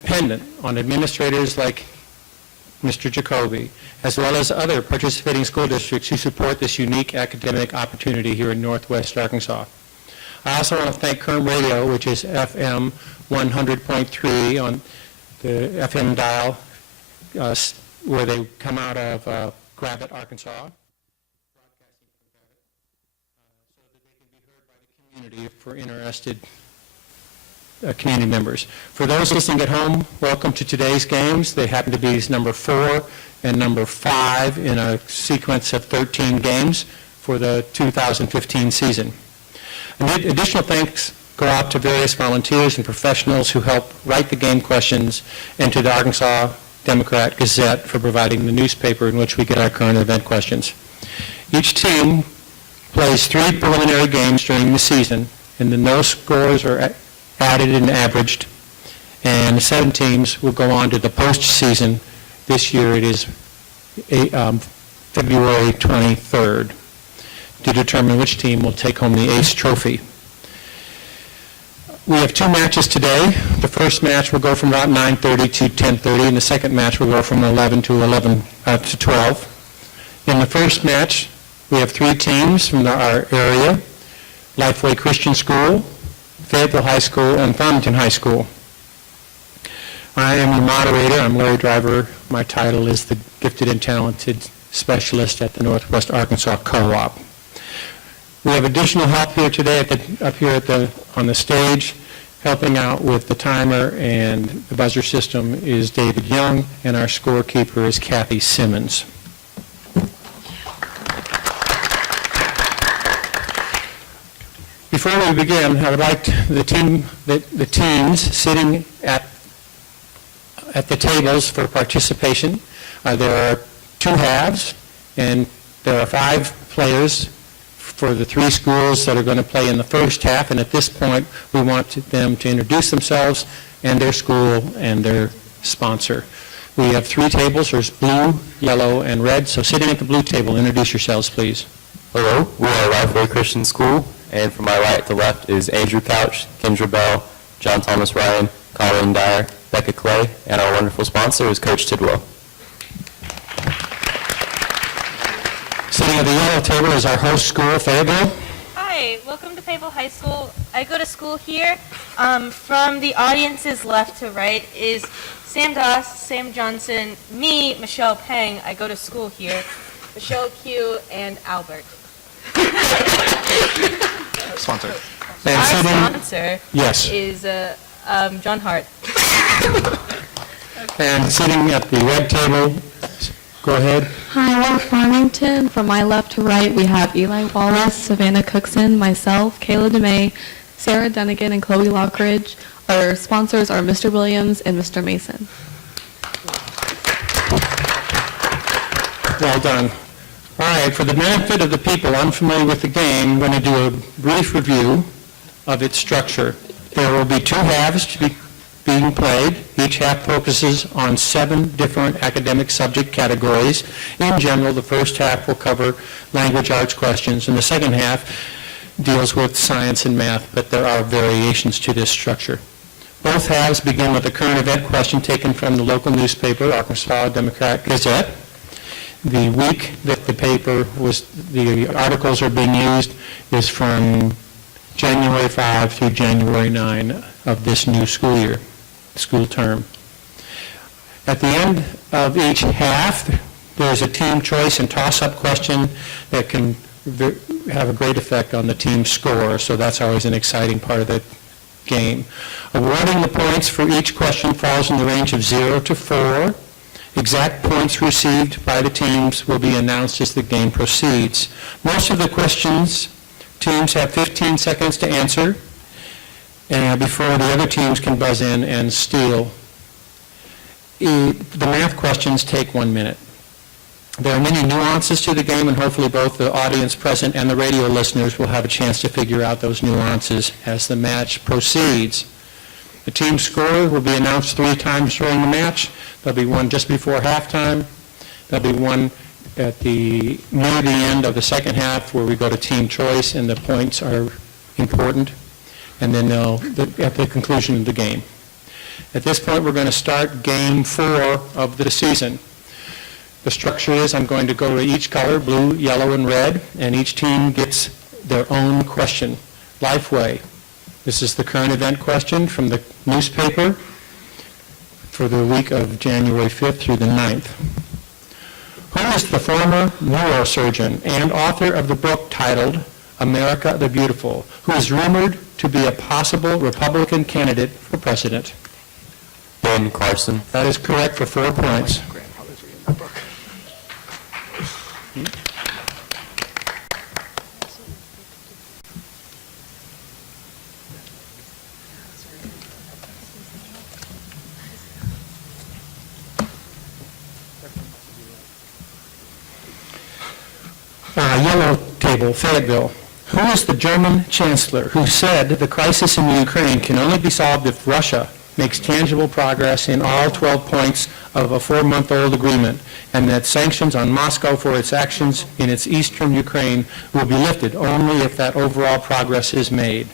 dependent on administrators like Mr. Jacoby, as well as other participating school districts who support this unique academic opportunity here in Northwest Arkansas. I also want to thank Kern Radio, which is FM 100.3 on the FM dial, where they come out of Gravette, Arkansas, broadcasting from Gravette, so that they can be heard by the community for interested community members. For those listening at home, welcome to today's games. They happen to be number 4 and number 5 in a sequence of 13 games for the 2015 season. Additional thanks go out to various volunteers and professionals who help write the game questions, and to the Arkansas Democrat Gazette for providing the newspaper in which we get our current event questions. Each team plays 3 preliminary games during the season, and then those scores are added and averaged, and the 7 teams will go on to the postseason. This year it is February 23rd to determine which team will take home the ACE trophy. We have 2 matches today. The first match will go from about 9:30 to 10:30, and the second match will go from 11 to 12. In the first match, we have 3 teams from our area: Lifeway Christian School, Fayetteville High School, and Farmington High School. I am the moderator. I'm Larry Driver. My title is the Gifted and Talented Specialist at the Northwest Arkansas Co-op. We have additional help here today on the stage. Helping out with the timer and the buzzer system is David Young, and our scorekeeper is Kathy Simmons. Before we begin, I would like the teams sitting at the tables for participation. There are 2 halves, and there are 5 players for the 3 schools that are going to play in the first half, and at this point we want them to introduce themselves and their school and their sponsor. We have 3 tables. There's blue, yellow, and red. So sitting at the blue table, introduce yourselves, please. Hello, we are Lifeway Christian School, and from my right to left is Andrew Couch, Kendra Bell, John Thomas Ryan, Colleen Dyer, Becca Clay, and our wonderful sponsor is Coach Tidwell. Sitting at the yellow table is our host school, Fayetteville. Hi, welcome to Fayetteville High School. I go to school here. From the audience's left to right is Sam Doss, Sam Johnson, me, Michelle Peng. I go to school here. Michelle Q, and Albert. Sponsor. And Our sitting, sponsor yes. is John Hart. And sitting at the red table, go ahead. Hi, we're Farmington. From my left to right, we have Eli Wallace, Savannah Cookson, myself, Kayla DeMay, Sarah Dunnigan, and Chloe Lockridge. Our sponsors are Mr. Williams and Mr. Mason. Well done. All right, for the benefit of the people unfamiliar with the game, I'm going to do a brief review of its structure. There will be 2 halves to be being played. Each half focuses on 7 different academic subject categories. In general, the first half will cover language arts questions, and the second half deals with science and math, but there are variations to this structure. Both halves begin with a current event question taken from the local newspaper, Arkansas Democrat Gazette. The week that the articles are being used is from January 5 through January 9 of this new school term. At the end of each half, there's a team choice and toss-up question that can have a great effect on the team's score, so that's always an exciting part of the game. Awarding the points for each question falls in the range of 0 to 4. Exact points received by the teams will be announced as the game proceeds. Most of the questions, teams have 15 seconds to answer before the other teams can buzz in and steal. The math questions take 1 minute. There are many nuances to the game, and hopefully both the audience present and the radio listeners will have a chance to figure out those nuances as the match proceeds. The team score will be announced 3 times during the match. There'll be one just before halftime. There'll be one near the end of the second half where we go to team choice and the points are important. And then at the conclusion of the game. At this point, we're going to start Game 4 of the season. The structure is I'm going to go to each color, blue, yellow, and red, and each team gets their own question. Lifeway. This is the current event question from the newspaper for the week of January 5th through the 9th. Who is the former neurosurgeon and author of the book titled America the Beautiful, who is rumored to be a possible Republican candidate for president? Ben Carson. That is correct for 4 points. Yellow table, Fayetteville. Who is the German chancellor who said the crisis in Ukraine can only be solved if Russia makes tangible progress in all 12 points of a 4-month-old agreement, and that sanctions on Moscow for its actions in its eastern Ukraine will be lifted only if that overall progress is made?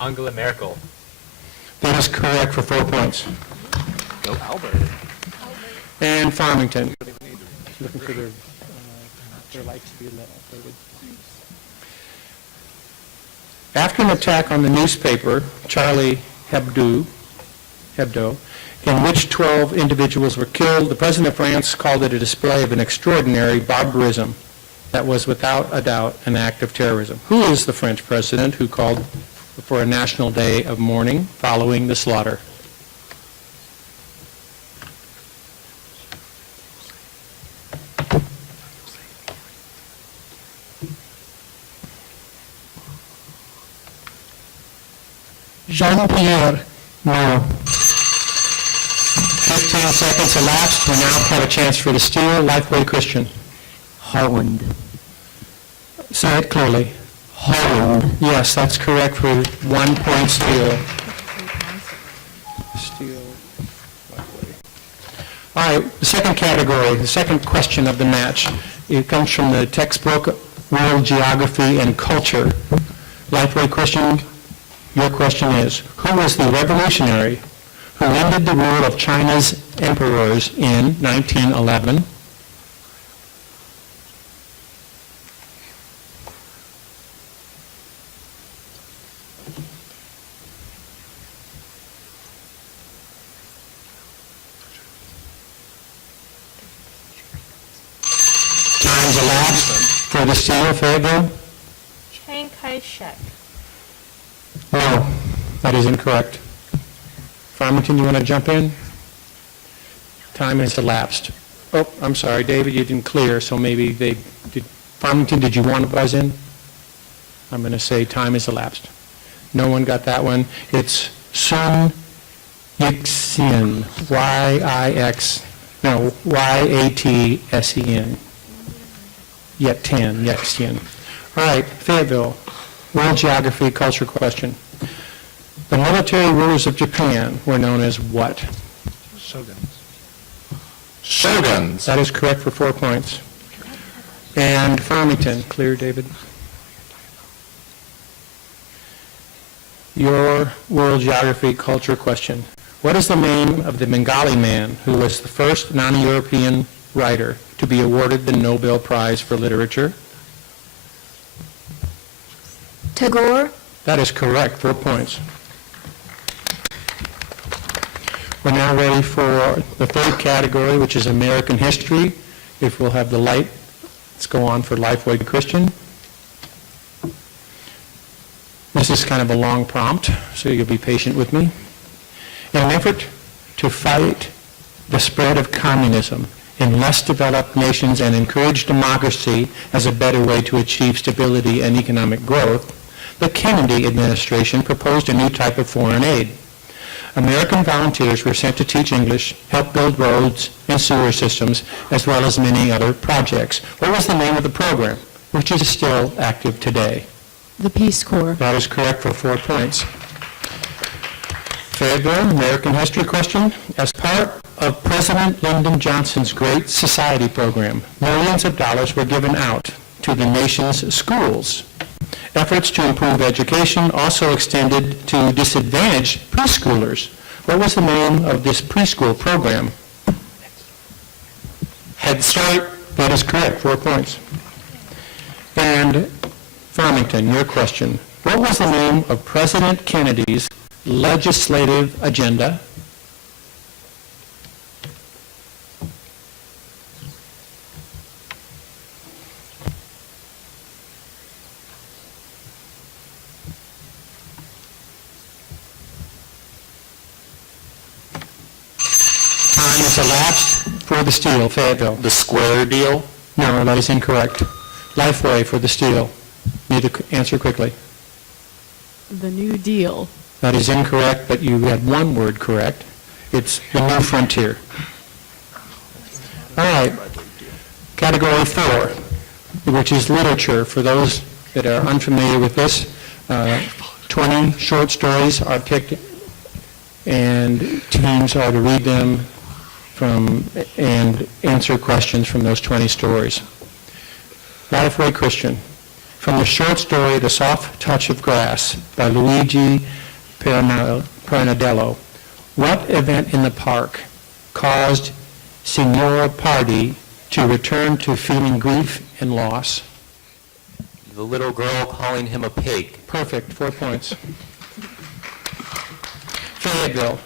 Angela Merkel. That is correct for 4 points. Go Albert. And Farmington. Looking for their lights to be lit. After an attack on the newspaper, Charlie Hebdo, in which 12 individuals were killed, the President of France called it a display of an extraordinary barbarism that was without a doubt an act of terrorism. Who is the French president who called for a national day of mourning following the slaughter? Jean-Pierre. No. 15 seconds elapsed. We now have a chance for the steal. Lifeway Christian. Holland. Say it clearly. Holland. Yes, that's correct for 1 point steal. Steal. Lifeway. All right, the second category, the second question of the match. It comes from the textbook World Geography and Culture. Lifeway Christian, your question is, who was the revolutionary who ended the rule of China's emperors in 1911? Time's elapsed for the steal, Fayetteville. Chiang Kai-shek. No, that is incorrect. Farmington, you want to jump in? Time has elapsed. Oh, I'm sorry, David, you didn't clear, so maybe they did. Farmington, did you want to buzz in? I'm going to say time has elapsed. No one got that one. It's Sun Yat-sen, Y-A-T-S-E-N. Yat-sen. All right, Fayetteville, World Geography, Culture question. The military rulers of Japan were known as what? Shoguns. That is correct for 4 points. And Farmington, clear, David? Your World Geography Culture question. What is the name of the Bengali man who was the first non-European writer to be awarded the Nobel Prize for Literature? Tagore. That is correct, 4 points. We're now ready for the third category, which is American history. If we'll have the light, let's go on for Lifeway Christian. This is kind of a long prompt, so you'll be patient with me. In an effort to fight the spread of communism in less developed nations and encourage democracy as a better way to achieve stability and economic growth, the Kennedy administration proposed a new type of foreign aid. American volunteers were sent to teach English, help build roads and sewer systems, as well as many other projects. What was the name of the program, which is still active today? The Peace Corps. That is correct for 4 points. Fayetteville, American history question. As part of President Lyndon Johnson's Great Society program, millions of dollars were given out to the nation's schools. Efforts to improve education also extended to disadvantaged preschoolers. What was the name of this preschool program? Head Start. That is correct, 4 points. And Farmington, your question. What was the name of President Kennedy's legislative agenda? Time has elapsed for the Steel, Fayetteville. The square deal? No, that is incorrect. Lifeway for the Steel. Need to answer quickly. The New Deal. That is incorrect, but you had one word correct. It's the New Frontier. All right. Category 4, which is literature. For those that are unfamiliar with this, 20 short stories are picked, and teams are to read them and answer questions from those 20 stories. Lifeway Christian. From the short story, The Soft Touch of Grass by Luigi Pernadello, what event in the park caused Signora Pardi to return to feeling grief and loss? The little girl calling him a pig. Perfect, 4 points. Fayetteville,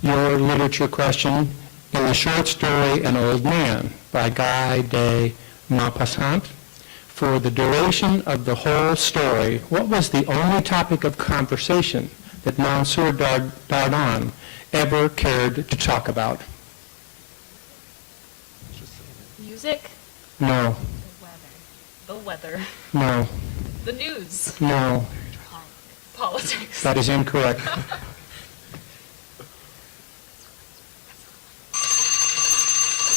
your literature question. In the short story, An Old Man by Guy de Maupassant, for the duration of the whole story, what was the only topic of conversation that Monsieur Dardon ever cared to talk about? Music? No, The weather. no, The news. no, Politics. that is incorrect.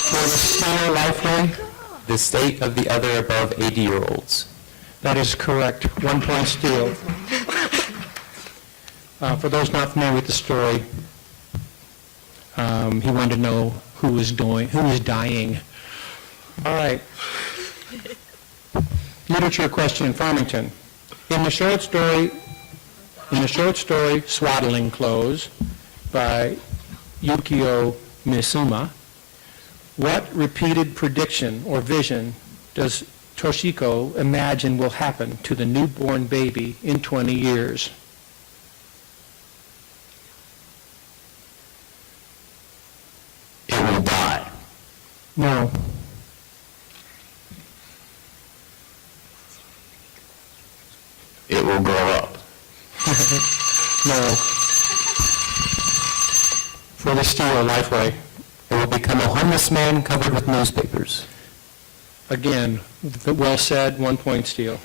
For the Steel Lifeway, The state of the other above 80-year-olds. that is correct. 1 point Steel. For those not familiar with the story, he wanted to know who was dying. All right. Literature question, Farmington. In the short story, Swaddling Clothes by Yukio Misuma, what repeated prediction or vision does Toshiko imagine will happen to the newborn baby in 20 years? It will die. No. It will grow up. No. For the Steel Lifeway. It will become a homeless man covered with newspapers. Again, well said, 1 point Steel.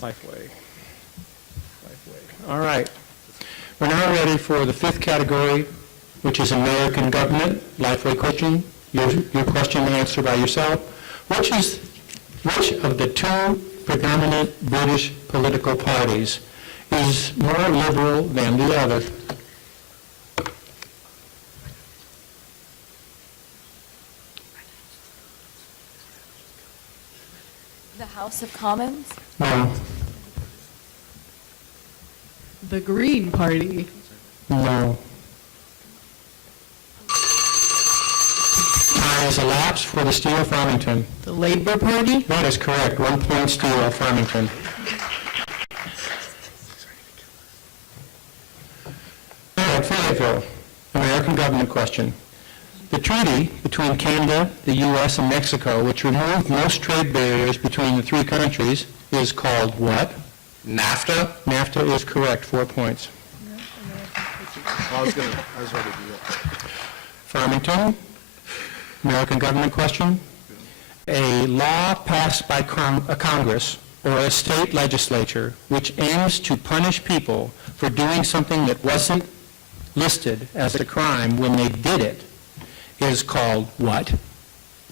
Lifeway. All right. We're now ready for the 5th category, which is American government. Lifeway question. Your question to answer by yourself. Which of the 2 predominant British political parties is more liberal than the other? The House of Commons. No. The Green Party. No. Time has elapsed for the Steel Farmington. The Labor Party. That is correct. 1 point Steel Farmington. All right, Fayetteville, American government question. The treaty between Canada, the U.S., and Mexico, which removed most trade barriers between the 3 countries, is called what? NAFTA? NAFTA is correct. 4 points. I was ready to do that. Farmington, American government question. A law passed by a Congress or a state legislature which aims to punish people for doing something that wasn't listed as a crime when they did it is called what?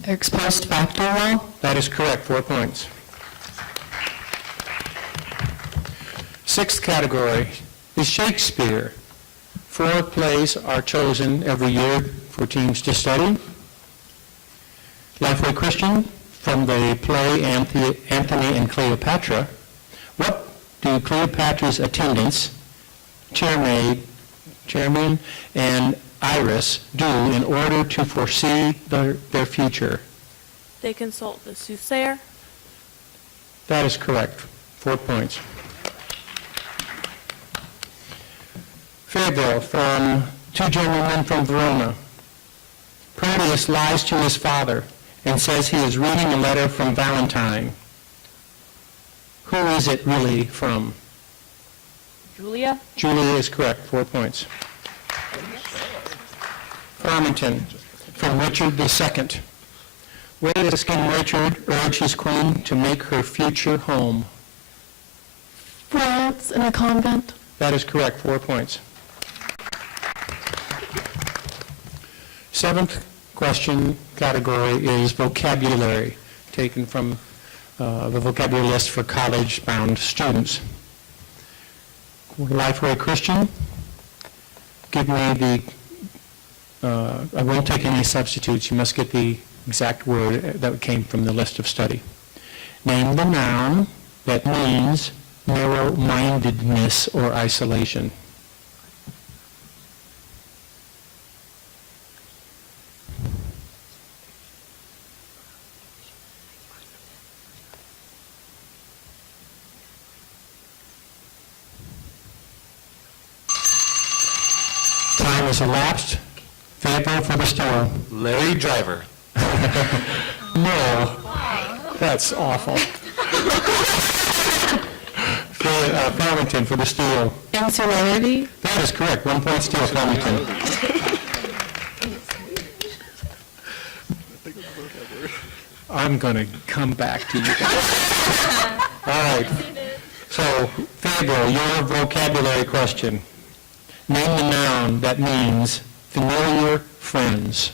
Ex post facto law. That is correct. 4 points. 6th category is Shakespeare. 4 plays are chosen every year for teams to study. Lifeway Christian, from the play Anthony and Cleopatra, what do Cleopatra's attendants, chairman, and Iris do in order to foresee their future? They consult the soothsayer. That is correct. 4 points. Fayetteville, from two gentlemen from Verona. Proteus lies to his father and says he is reading a letter from Valentine. Who is it really from? Julia. Julia is correct. 4 points. Farmington, from Richard II. Where does King Richard urge his queen to make her future home? France in a convent. That is correct. 4 points. Seventh question category is vocabulary, taken from the vocabulary list for college-bound students. Lifeway Christian, give me the, I won't take any substitutes. You must get the exact word that came from the list of study. Name the noun that means narrow-mindedness or isolation. Time has elapsed. Fayetteville for the store. Larry Driver. No, that's awful. Farmington for the steal. Insularity. That is correct. 1 point steal, Farmington. I'm going to come back to you. All right. So, Fayetteville, your vocabulary question. Name the noun that means familiar friends.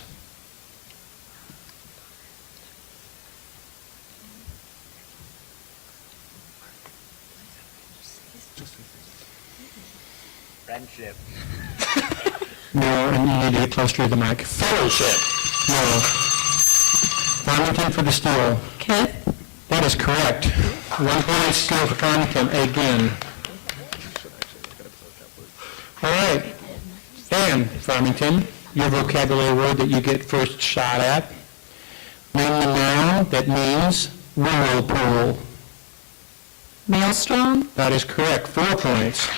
Friendship. No, and you need to get closer to the mic. Fellowship. No. Farmington for the steal. Kith. That is correct. 1 point steal for Farmington again. All right. And Farmington, your vocabulary word that you get first shot at. Name the noun that means whirlpool. Maelstrom. That is correct. 4 points.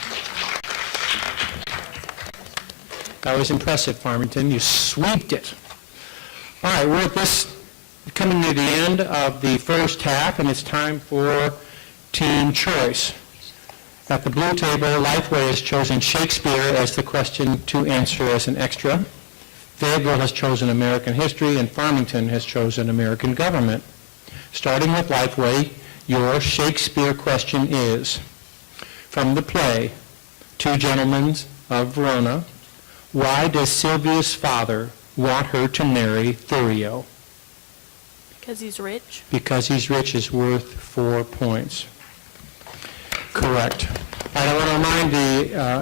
That was impressive, Farmington. You sweeped it. All right, we're at this, coming near the end of the first half, and it's time for team choice. At the blue table, Lifeway has chosen Shakespeare as the question to answer as an extra. Fayetteville has chosen American history, and Farmington has chosen American government. Starting with Lifeway, your Shakespeare question is, from the play, Two Gentlemen of Verona, why does Sylvia's father want her to marry Thurio? Because he's rich. Because he's rich is worth 4 points. Correct. I want to remind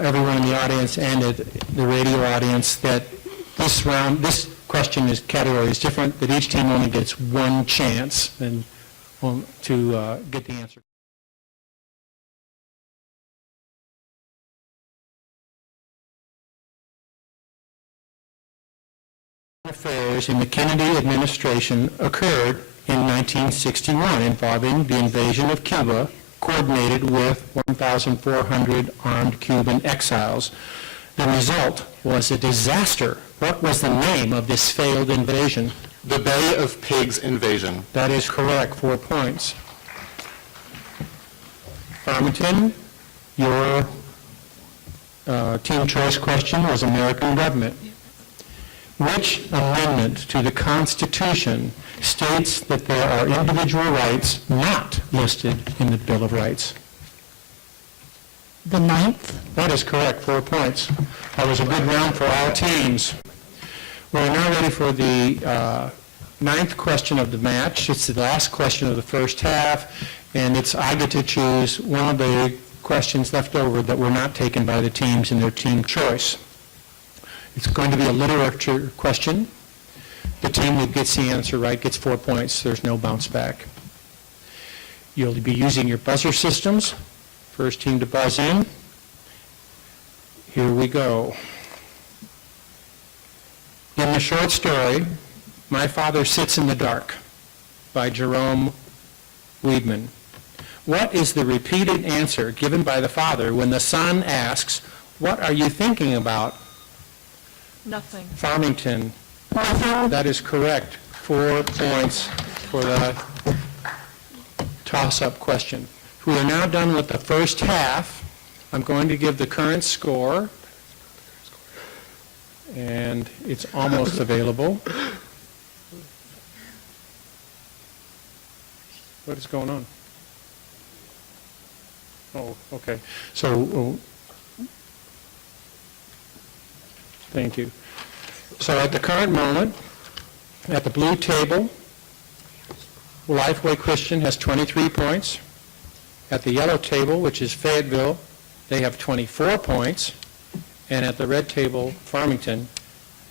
everyone in the audience and the radio audience that this round, this question is category is different, that each team only gets one chance to get the answer. Affairs in the Kennedy administration occurred in 1961 involving the invasion of Cuba, coordinated with 1,400 armed Cuban exiles. The result was a disaster. What was the name of this failed invasion? The Bay of Pigs invasion. That is correct. 4 points. Farmington, your team choice question was American government. Which amendment to the Constitution states that there are individual rights not listed in the Bill of Rights? The 9th. That is correct. 4 points. That was a good round for all teams. We're now ready for the ninth question of the match. It's the last question of the first half, and I get to choose one of the questions left over that were not taken by the teams in their team choice. It's going to be a literature question. The team that gets the answer right gets 4 points. There's no bounce back. You'll be using your buzzer systems. First team to buzz in. Here we go. In the short story, My Father Sits in the Dark by Jerome Weidman, what is the repeated answer given by the father when the son asks, "What are you thinking about?" Nothing. Farmington. That is correct. 4 points for the toss-up question. We are now done with the first half. I'm going to give the current score, and it's almost available. What is going on? Oh, okay. So, thank you. So at the current moment, at the blue table, Lifeway Christian has 23 points. At the yellow table, which is Fayetteville, they have 24 points. And at the red table, Farmington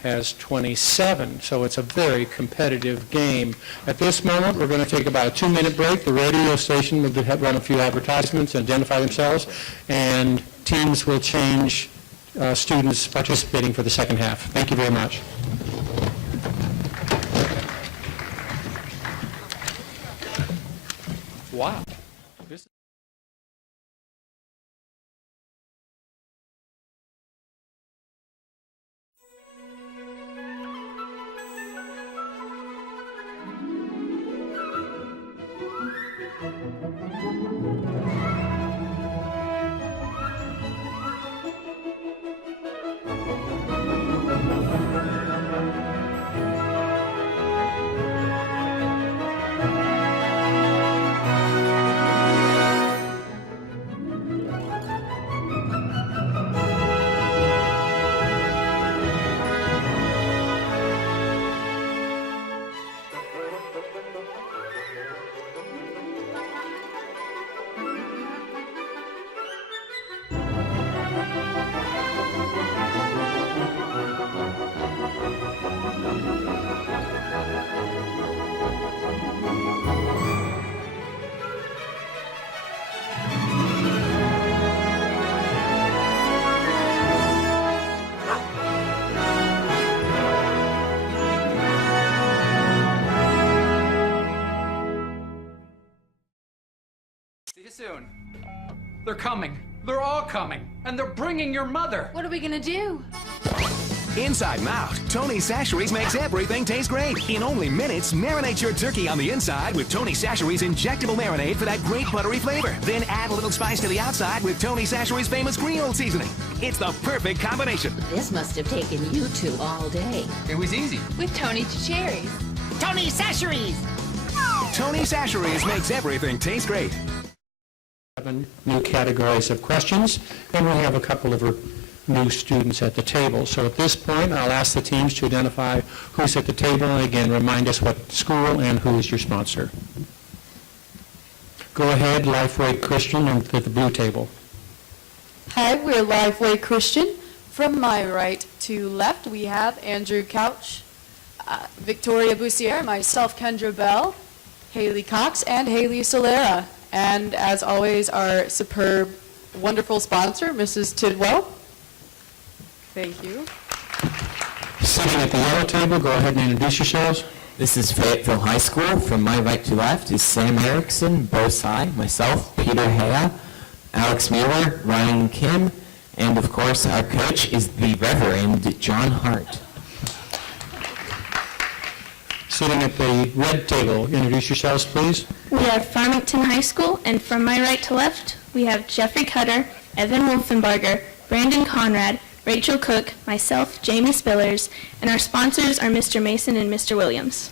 has 27. So it's a very competitive game. At this moment, we're going to take about a 2-minute break. The radio station will run a few advertisements, identify themselves, and teams will change students participating for the second half. Thank you very much. Wow. See you soon. They're coming. They're all coming. And they're bringing your mother. What are we gonna do? Inside Mouth, Tony Chachere's makes everything taste great. In only minutes, marinate your turkey on the inside with Tony Chachere's injectable marinade for that great buttery flavor. Then add a little spice to the outside with Tony Chachere's famous Creole seasoning. It's the perfect combination. This must have taken you two all day. It was easy. With Tony Chachere's. Tony Chachere's! Tony Chachere's makes everything taste great. 7 new categories of questions, and we have a couple of new students at the table. So at this point, I'll ask the teams to identify who's at the table, and again, remind us what school and who is your sponsor. Go ahead, Lifeway Christian, and at the blue table. Hi, we're Lifeway Christian. From my right to left, we have Andrew Couch, Victoria Bussiere, myself, Kendra Bell, Haley Cox, and Haley Solera. And as always, our superb, wonderful sponsor, Mrs. Tidwell. Thank you. Sitting at the yellow table, go ahead and introduce yourselves. This is Fayetteville High School. From my right to left is Sam Erickson, Bo Tsai, myself, Peter Hea, Alex Mueller, Ryan Kim, and of course our coach is the Reverend John Hart. Sitting at the red table, introduce yourselves, please. We are Farmington High School, and from my right to left, we have Jeffrey Cutter, Evan Wolfenbarger, Brandon Conrad, Rachel Cook, myself, Jamie Spillers, and our sponsors are Mr. Mason and Mr. Williams.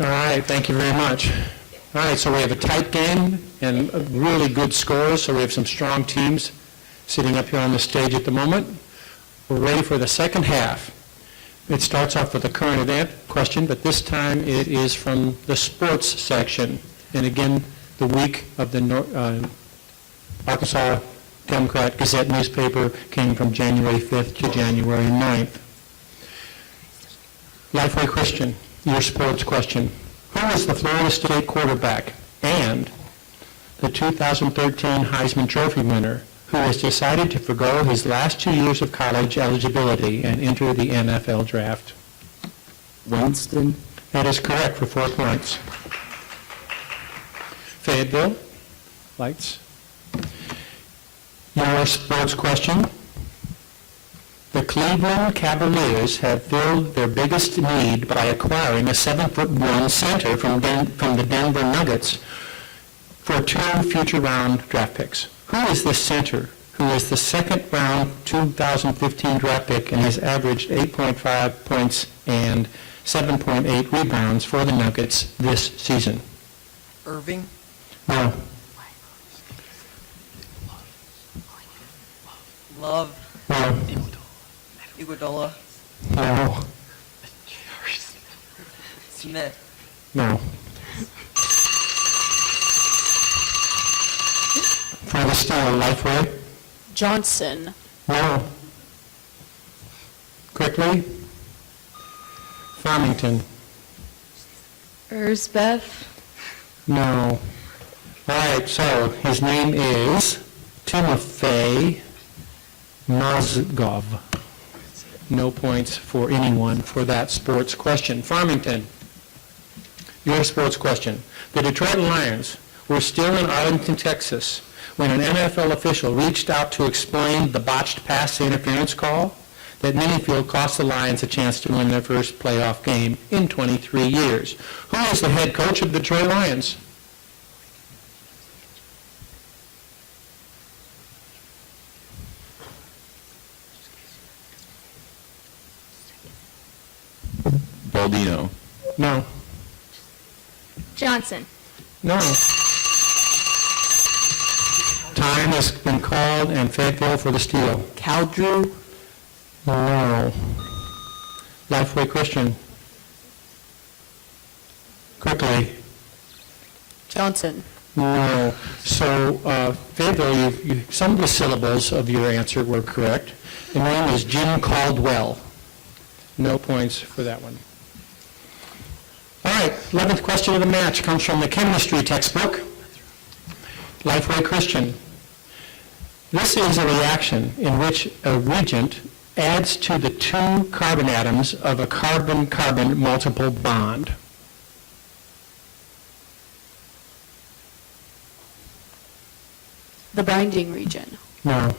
All right, thank you very much. All right, so we have a tight game and really good scores, so we have some strong teams sitting up here on the stage at the moment. We're ready for the second half. It starts off with a current event question, but this time it is from the sports section. And again, the week of the Arkansas Democrat Gazette newspaper came from January 5th to January 9th. Lifeway Christian, your sports question. Who is the Florida State quarterback and the 2013 Heisman Trophy winner who has decided to forgo his last 2 years of college eligibility and enter the NFL draft? Winston. That is correct for 4 points. Fayetteville, lights. Your sports question. The Cleveland Cavaliers have filled their biggest need by acquiring a 7'1" center from the Denver Nuggets for 2 future round draft picks. Who is this center who is the second round 2015 draft pick and has averaged 8.5 points and 7.8 rebounds for the Nuggets this season? Irving? No. Love? No. Iguodala? No. Smith? No. For the Steal, Lifeway? Johnson. No. Quickly? Farmington? Erzbeth. No. All right, so his name is Timofey Mozgov. No points for anyone for that sports question. Farmington, your sports question. The Detroit Lions were still in Arlington, Texas, when an NFL official reached out to explain the botched pass interference call that many feel cost the Lions a chance to win their first playoff game in 23 years. Who is the head coach of the Detroit Lions? Baldino. No. Johnson. No. Time has been called and Fayetteville for the Steal. Caldrew. No. Lifeway Christian. Quickly. Johnson. No. So, Fayetteville, some of the syllables of your answer were correct. The name is Jim Caldwell. No points for that one. All right, 11th question of the match comes from the chemistry textbook. Lifeway Christian. This is a reaction in which a reagent adds to the 2 carbon atoms of a carbon-carbon multiple bond. The binding region. No.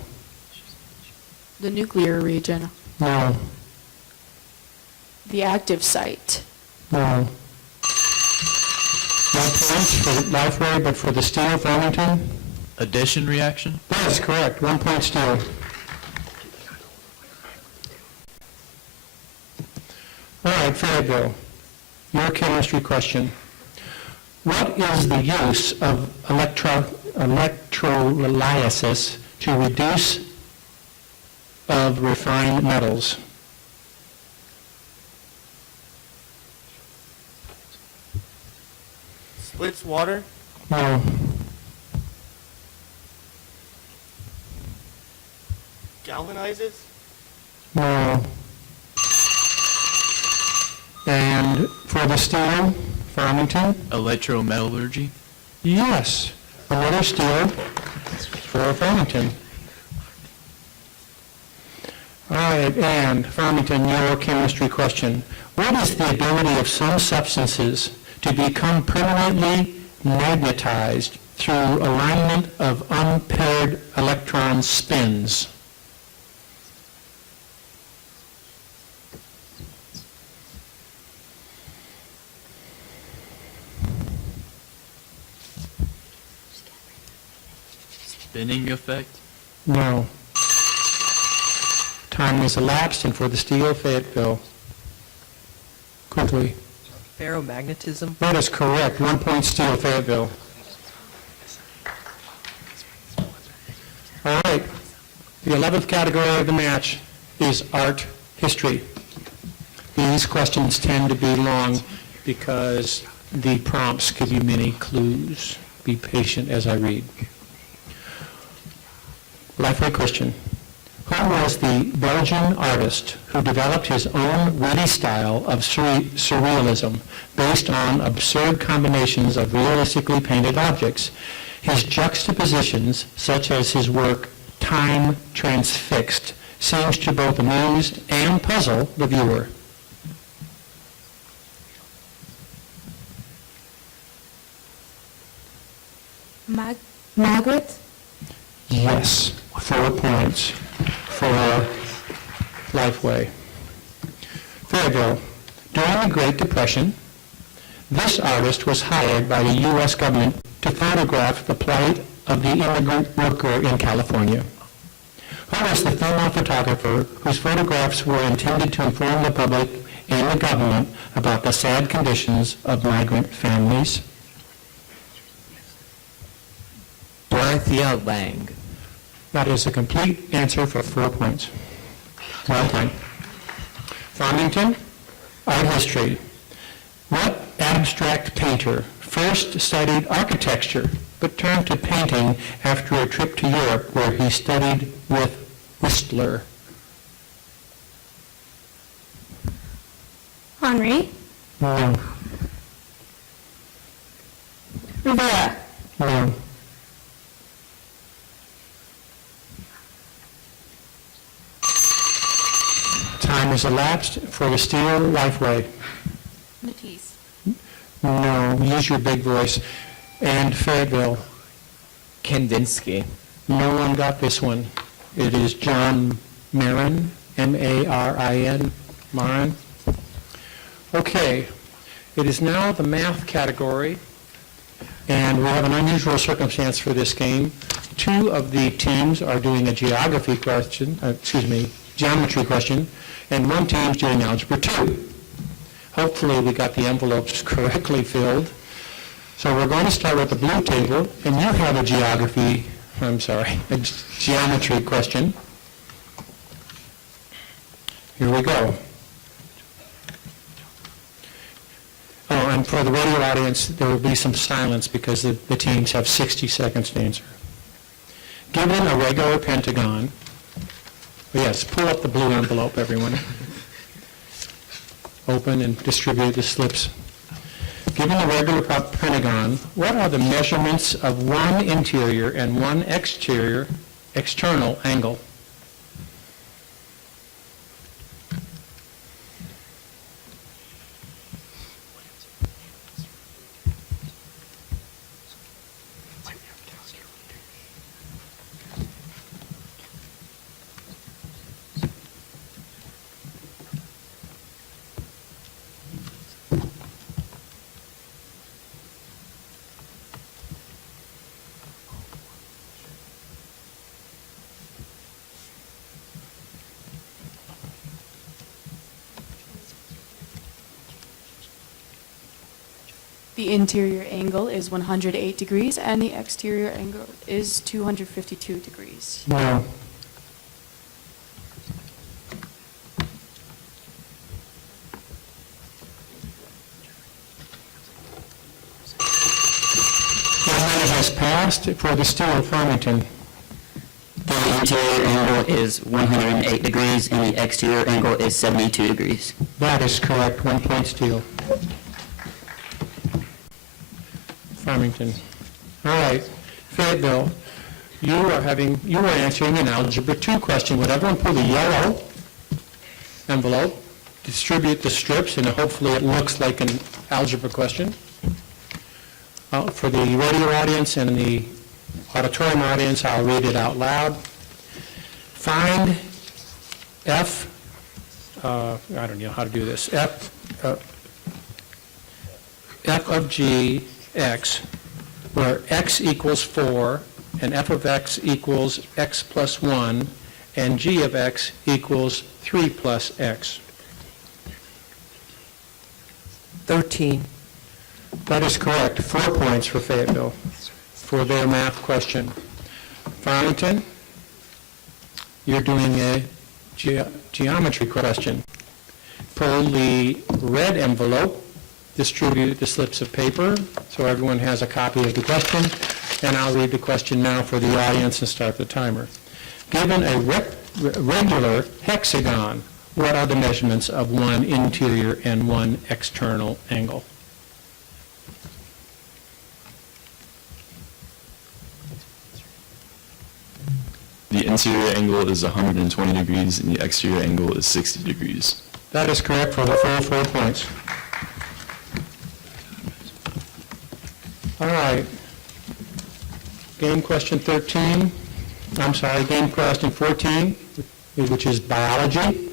The nuclear region. No. The active site. No. No points for Lifeway, but for the Steal, Farmington? Addition reaction. That is correct. 1 point Steal. All right, Fayetteville, your chemistry question. What is the use of electrolysis to reduce of refined metals? Splits water? No. Galvanizes? No. And for the Steal, Farmington? Electrometallurgy. Yes. Another Steal for Farmington. All right, and Farmington, your chemistry question. What is the ability of some substances to become permanently magnetized through alignment of unpaired electron spins? Spinning effect. No. Time has elapsed, and for the Steal, Fayetteville. Quickly. Ferromagnetism? That is correct. 1 point Steal, Fayetteville. All right. The 11th category of the match is art history. These questions tend to be long because the prompts give you many clues. Be patient as I read. Lifeway Christian. Who was the Belgian artist who developed his own witty style of surrealism based on absurd combinations of realistically painted objects? His juxtapositions, such as his work Time Transfixed, seems to both amuse and puzzle the viewer. Margaret? Yes, 4 points for Lifeway. Fayetteville. During the Great Depression, this artist was hired by the U.S. government to photograph the plight of the immigrant worker in California. Who was the female photographer whose photographs were intended to inform the public and the government about the sad conditions of migrant families? Dorothea Lang. That is a complete answer for 4 points. Well done. Farmington, art history. What abstract painter first studied architecture but turned to painting after a trip to Europe where he studied with Whistler? Henri. No. Rivera. No. Time has elapsed for the Steel Lifeway. Matisse. No, use your big voice. And Fayetteville. Kandinsky. No one got this one. It is John Marin, M-A-R-I-N, Marin. Okay, it is now the math category, and we have an unusual circumstance for this game. 2 of the teams are doing a geometry question, and 1 team's doing algebra 2. Hopefully we got the envelopes correctly filled. So we're going to start with the blue table, and you have a geometry question. Here we go. Oh, and for the radio audience, there will be some silence because the teams have 60 seconds to answer. Given a regular pentagon, yes, pull up the blue envelope, everyone. Open and distribute the slips. Given a regular pentagon, what are the measurements of one interior and one external angle? The interior angle is 108 degrees and the exterior angle is 252 degrees. No. Has passed for the Steel of Farmington. The interior angle is 108 degrees and the exterior angle is 72 degrees. That is correct. 1 point Steel. Farmington. All right. Fayetteville, you are answering an algebra 2 question. Would everyone pull the yellow envelope, distribute the strips, and hopefully it looks like an algebra question? For the radio audience and the auditorium audience, I'll read it out loud. Find f, I don't know how to do this, f of g x, where x equals 4, and f of x equals x plus 1, and g of x equals 3 plus x. 13. That is correct. 4 points for Fayetteville for their math question. Farmington, you're doing a geometry question. Pull the red envelope, distribute the slips of paper so everyone has a copy of the question, and I'll read the question now for the audience and start the timer. Given a regular hexagon, what are the measurements of one interior and one external angle? The interior angle is 120 degrees and the exterior angle is 60 degrees. That is correct for the full 4 points. All right. Game question 13. I'm sorry, game question 14, which is biology.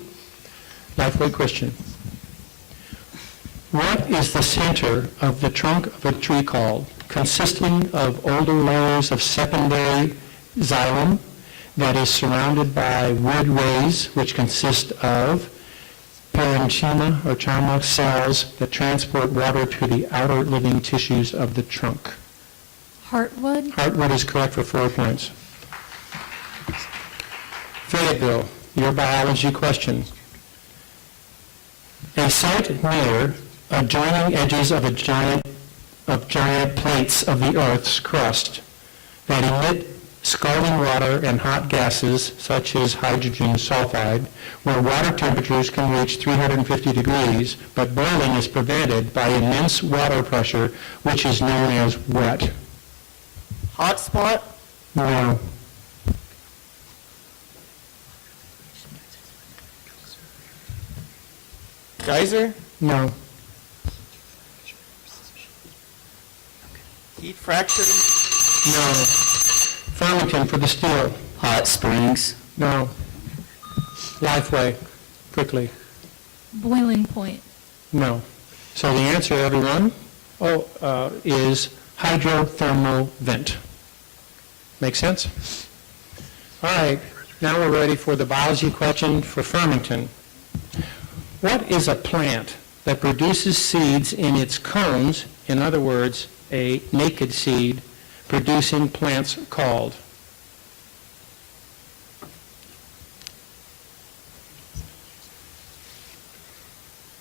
Lifeway question. What is the center of the trunk of a tree called, consisting of older layers of secondary xylem that is surrounded by wood rays, which consist of parenchyma or charma cells that transport water to the outer living tissues of the trunk? Heartwood? Heartwood is correct for 4 points. Fayetteville, your biology question. A site near adjoining edges of giant plates of the Earth's crust that emit scalding water and hot gases such as hydrogen sulfide, where water temperatures can reach 350 degrees, but boiling is prevented by immense water pressure, which is known as what? Hotspot? No. Geyser? No. Heat fracture? No. Farmington for the steel. Hot springs. No. Lifeway, quickly. Boiling point. No. So the answer, everyone, is hydrothermal vent. Make sense? All right, now we're ready for the biology question for Farmington. What is a plant that produces seeds in its cones, in other words, a naked seed, producing plants called?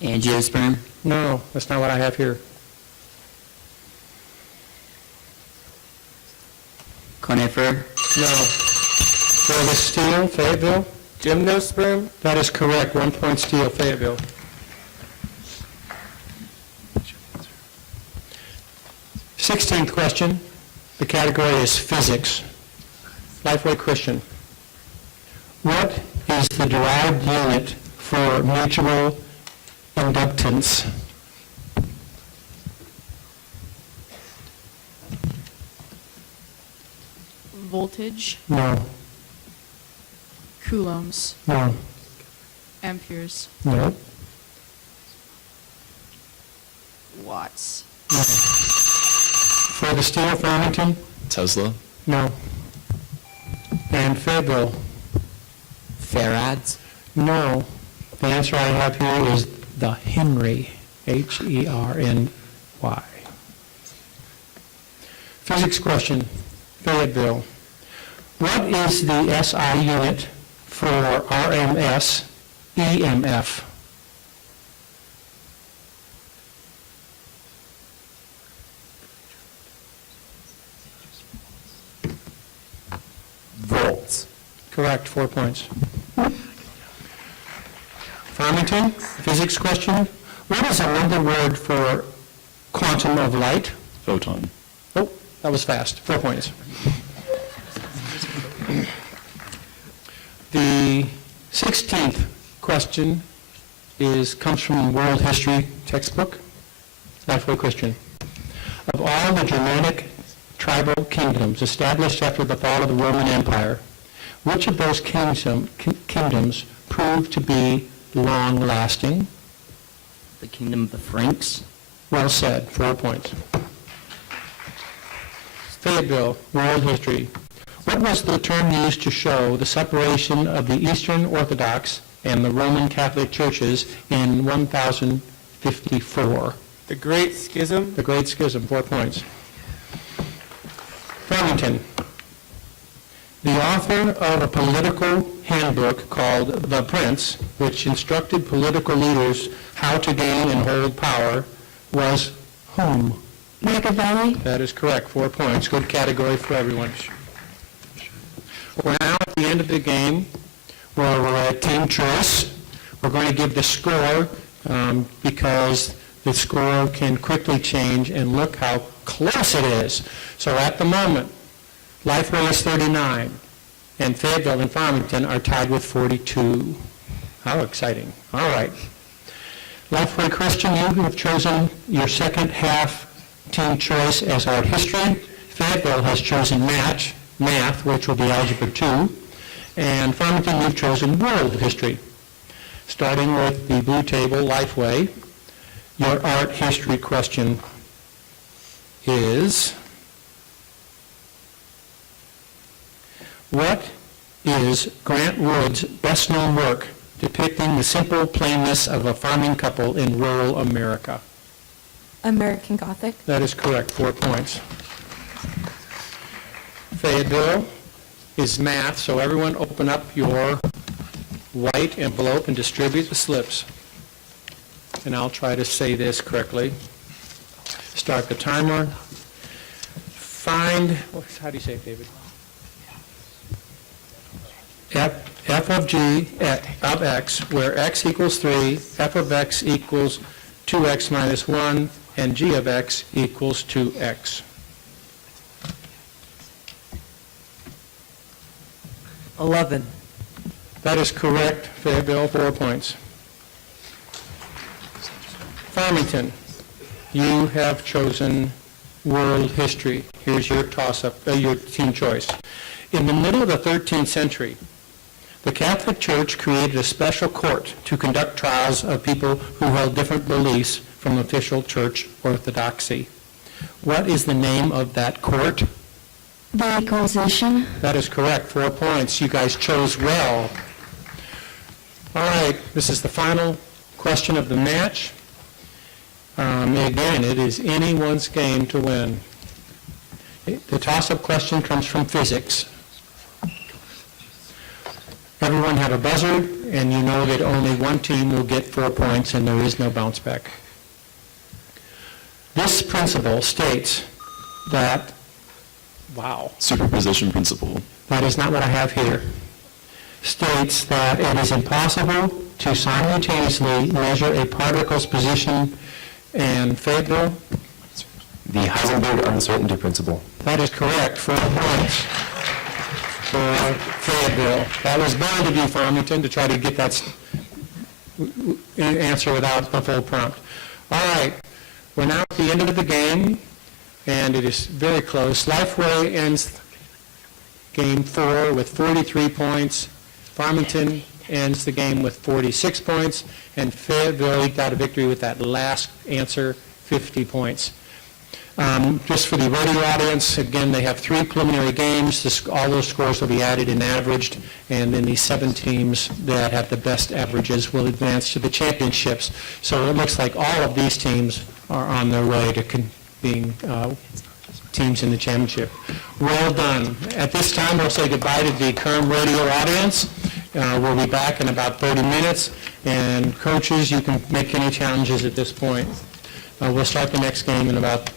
Angiosperm. No, that's not what I have here. Conifer. No. For the steel, Fayetteville? Gymnosperm? That is correct. 1 point steel, Fayetteville. Sixteenth question. The category is physics. Lifeway Christian. What is the derived unit for mutual inductance? Voltage? No. Coulombs? No. Amperes? No. Watts? No. For the steel, Farmington? Tesla. No. And Fayetteville? Farads? No. The answer I have here is the Henry, H-E-R-N-Y. Physics question, Fayetteville. What is the SI unit for RMS EMF? Volts. Correct, 4 points. Farmington, physics question. What is another word for quantum of light? Photon. Oh, that was fast. 4 points. The 16th question comes from world history textbook. Lifeway Christian. Of all the Germanic tribal kingdoms established after the fall of the Roman Empire, which of those kingdoms proved to be long-lasting? The kingdom of the Franks. Well said, 4 points. Fayetteville, world history. What was the term used to show the separation of the Eastern Orthodox and the Roman Catholic churches in 1054? The Great Schism? The Great Schism, 4 points. Farmington. The author of a political handbook called The Prince, which instructed political leaders how to gain and hold power, was whom? Machiavelli. That is correct, 4 points. Good category for everyone. We're now at the end of the game, where we're at team choice. We're going to give the score because the score can quickly change, and look how close it is. So at the moment, Lifeway is 39, and Fayetteville and Farmington are tied with 42. How exciting. All right. Lifeway Christian, you have chosen your second half team choice as art history. Fayetteville has chosen math, which will be algebra 2. And Farmington, you've chosen world history. Starting with the blue table, Lifeway, your art history question is, what is Grant Wood's best-known work depicting the simple plainness of a farming couple in rural America? American Gothic. That is correct, 4 points. Fayetteville is math, so everyone open up your white envelope and distribute the slips. And I'll try to say this correctly. Start the timer. Find, how do you say it, David? F of g of x, where x equals 3, f of x equals 2x minus 1, and g of x equals 2x. 11. That is correct, Fayetteville, 4 points. Farmington, you have chosen world history. Here's your toss-up, your team choice. In the middle of the 13th century, the Catholic Church created a special court to conduct trials of people who held different beliefs from official church orthodoxy. What is the name of that court? The Inquisition. That is correct, 4 points. You guys chose well. All right, this is the final question of the match. Again, it is anyone's game to win. The toss-up question comes from physics. Everyone have a buzzer, and you know that only one team will get 4 points, and there is no bounce back. This principle states that, wow. Superposition principle. That is not what I have here. States that it is impossible to simultaneously measure a particle's position and Fayetteville. The Heisenberg uncertainty principle. That is correct, 4 points for Fayetteville. That was bold of you, Farmington, to try to get that answer without the full prompt. All right, we're now at the end of the game, and it is very close. Lifeway ends game 4 with 43 points. Farmington ends the game with 46 points, and Fayetteville got a victory with that last answer, 50 points. Just for the radio audience, again, they have 3 preliminary games. All those scores will be added and averaged, and then the 7 teams that have the best averages will advance to the championships. So it looks like all of these teams are on their way to being teams in the championship. Well done. At this time, we'll say goodbye to the current radio audience. We'll be back in about 30 minutes, and coaches, you can make any challenges at this point. We'll start the next game in about